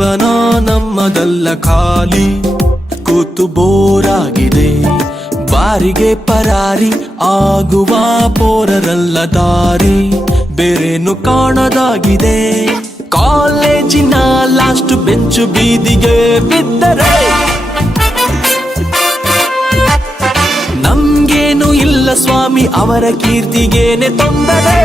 ಜೀವನ ನಮ್ಮದಲ್ಲ ಖಾಲಿ, ಕೂತು ಬೋರಾಗಿದೆ, ಬಾರಿಗೆ ಪರಾರಿ ಆಗುವ ಪೋರರಲ್ಲ ದಾರಿ, ಬೇರೇನು ಕಾಣದಾಗಿದೆ. ಕಾಲೇಜಿನ ಲಾಸ್ಟ್ ಬೆಂಚು ಬೀದಿಗೆ ಬಿದ್ದರೆ ನಮ್ಗೇನು ಇಲ್ಲ ಸ್ವಾಮಿ, ಅವರ ಕೀರ್ತಿಗೇನೆ ತೊಂದರೆ.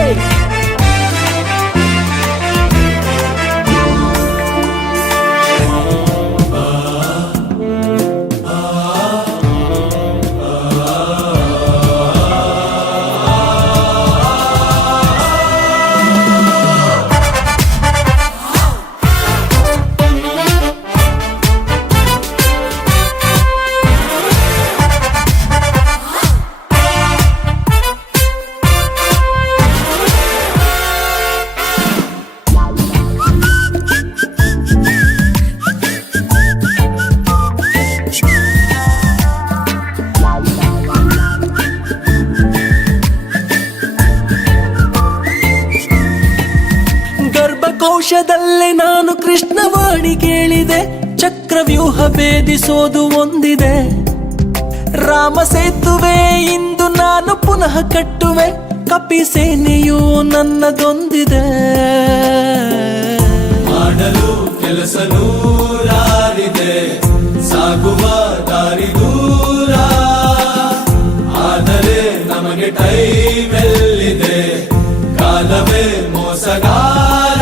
ಕೋಶದಲ್ಲೇ ನಾನು ಕೃಷ್ಣವಾಣಿ ಕೇಳಿದೆ, ಚಕ್ರವ್ಯೂಹ ಭೇದಿಸೋದು ಒಂದಿದೆ. ರಾಮ ಸೇತುವೆ ಇಂದು ನಾನು ಪುನಃ ಕಟ್ಟುವೆ, ಕಪಿ ಸೇನೆಯು ನನ್ನದೊಂದಿದೆ. ಮಾಡಲು ಕೆಲಸ ನೂರಾರಿದೆ, ಸಾಗುವ ದಾರಿ ದೂರ, ಆದರೆ ನಮಗೆ ಟೈಮ್ ಎಲ್ಲಿದೆ, ಕಾಲವೇ ಮೋಸಗಾರ.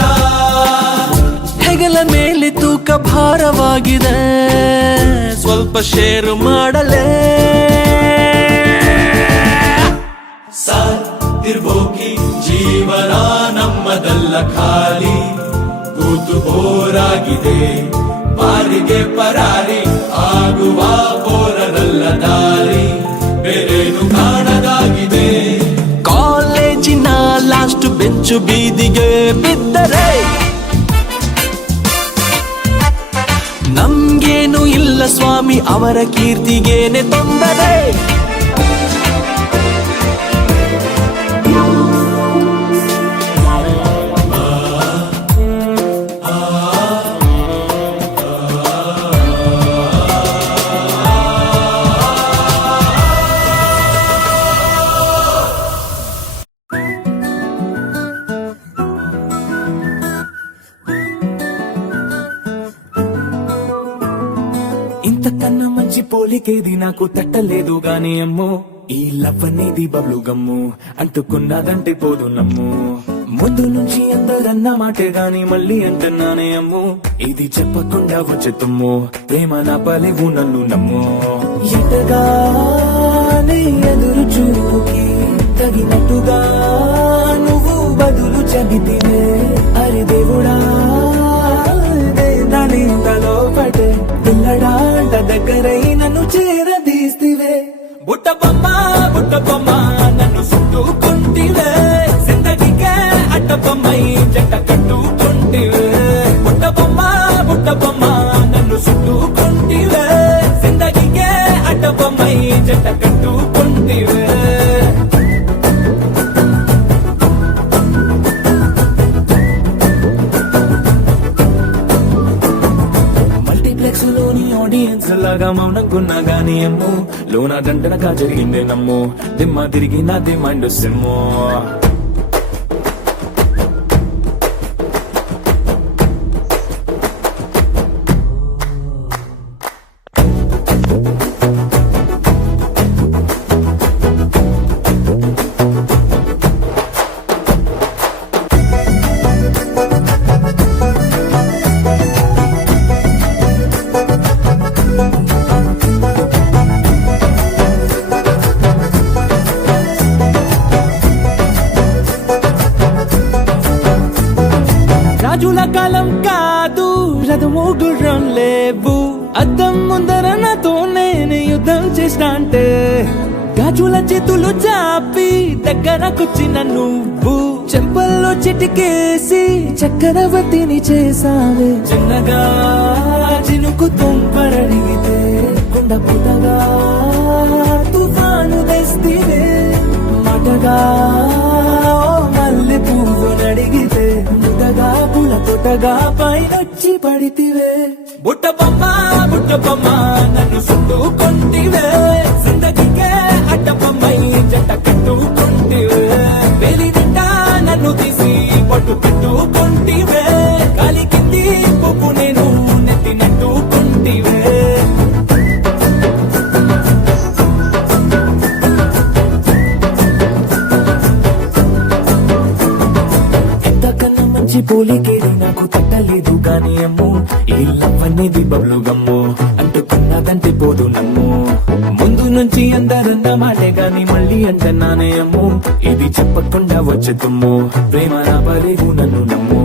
ಹೆಗಲ ಮೇಲೆ ತೂಕ ಭಾರವಾಗಿದೆ, ಸ್ವಲ್ಪ ಶೇರು ಮಾಡಲೇ. ಸಾತಿರ್ಬೋಕಿ ಜೀವನ ನಮ್ಮದಲ್ಲ ಖಾಲಿ, ಕೂತು ಬೋರಾಗಿದೆ, ಬಾರಿಗೆ ಪರಾರಿ ಆಗುವ ಬೋರರಲ್ಲ ದಾರಿ, ಬೇರೇನು ಕಾಣದಾಗಿದೆ. ಕಾಲೇಜಿನ ಲಾಸ್ಟ್ ಬೆಂಚು ಬೀದಿಗೆ ಬಿದ್ದರೆ ನಮ್ಗೇನು ಇಲ್ಲ ಸ್ವಾಮಿ, ಅವರ ಕೀರ್ತಿಗೇನೆ ತೊಂದರೆ. ఇంత కన్నా మంచి పోలికేది నాకు తట్టలేదు గాని అమ్మో, ఈ లవ్ అనేది బబ్లు గమ్ము, అంటుకున్నదంటే పోదు నమ్ము. ముందు నుంచి అందరన్న మాటే గాని మళ్ళీ అంటున్నానే అమ్ము, ఇది చెప్పకుండా వచ్చేతుమ్ము, ప్రేమ నా పలేవు నన్ను నమ్ము. ఎటగానే ఎదురు చూకి తగినట్టుగా నువ్వు బదులు చెబితివే, అరే దేవుడా దానింతలో పడే పిల్లడాంట దగ్గరై నన్ను చేరదీస్తివే. బుట్ట బొమ్మ నన్ను చుట్టుకుంటివే, జిందగీకే అడ్డ బొమ్మై జంట కట్టుకుంటివే. బుట్ట బొమ్మ నన్ను చుట్టుకుంటివే, జిందగీకే అడ్డ బొమ్మై జంట కట్టుకుంటివే. లోని ఆడియన్స్ లాగా మౌనంకున్నా గానీ అమ్ము, లోన దండనగా జరిగిందే నమ్ము, దిమ్మ తిరిగి నాది మైండ్ సిమ్ము. రాజుల కాలం కాదు, రథము గుర్రం లేవు, అద్దం ముందర నాతో నేను యుద్ధం చేస్తా అంటే, గాజుల చేతులు చాపి దగ్గరకొచ్చిన నువ్వు, చెంపల్లో చిటికేసి చక్రవర్తిని చేసావే. చిన్నగా చినుకు తుంపరడిగితే కొండ పుటగా తుఫాను తెస్తివే, మాటగా మల్లె పువ్వు నడిగితే ముద్దగా పుల తోట అంతగా పైనొచ్చి పడితివే బుట్టబొమ్మ బుట్టబొమ్మ నన్ను చుట్టుకొంటివే జిందగీకే అడ్డబొమ్మై జంట కట్టుకొంటివే వేలి నిండా నన్ను తీసి పట్టు పెట్టుకొంటివే గాలి కింది పువ్వు నేను నెత్తినట్టుకొంటివే ఎంతకన్నా మంచి పోలికేది నాకు తట్టలేదు గాని అమ్ము ఈ లవ్ అనేది బబ్లు గమ్ము అంటుకున్నదంటే పోదు నమ్ము ముందు నుంచి అందరన్న మాటే గాని మళ్ళీ అంటున్నానే అమ్ము ఇది చెప్పకుండా వచ్చే తుమ్ము ప్రేమ నా పరేగు నన్ను నమ్ము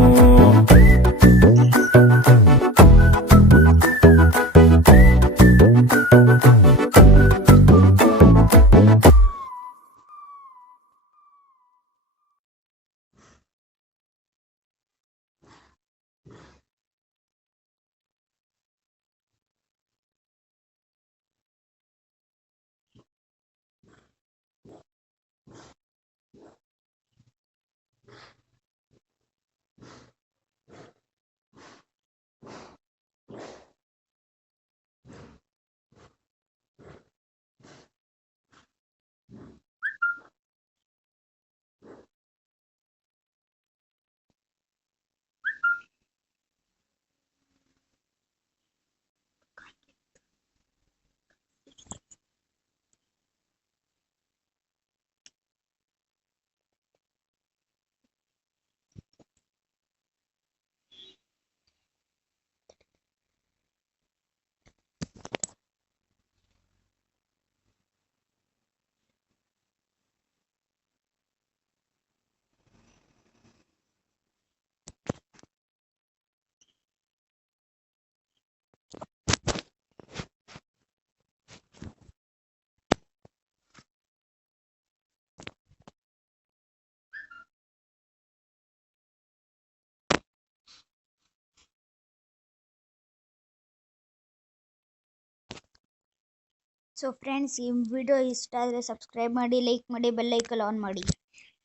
ಸೊ ಫ್ರೆಂಡ್ಸ್ ಈ ವಿಡಿಯೋ ಇಷ್ಟ ಆದರೆ ಸಬ್ಸ್ಕ್ರೈಬ್ ಮಾಡಿ ಲೈಕ್ ಮಾಡಿ ಬೆಲ್ ಐಕನ್ ಆನ್ ಮಾಡಿ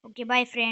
ಓಕೆ ಬಾಯ್ ಫ್ರೆಂಡ್ಸ್.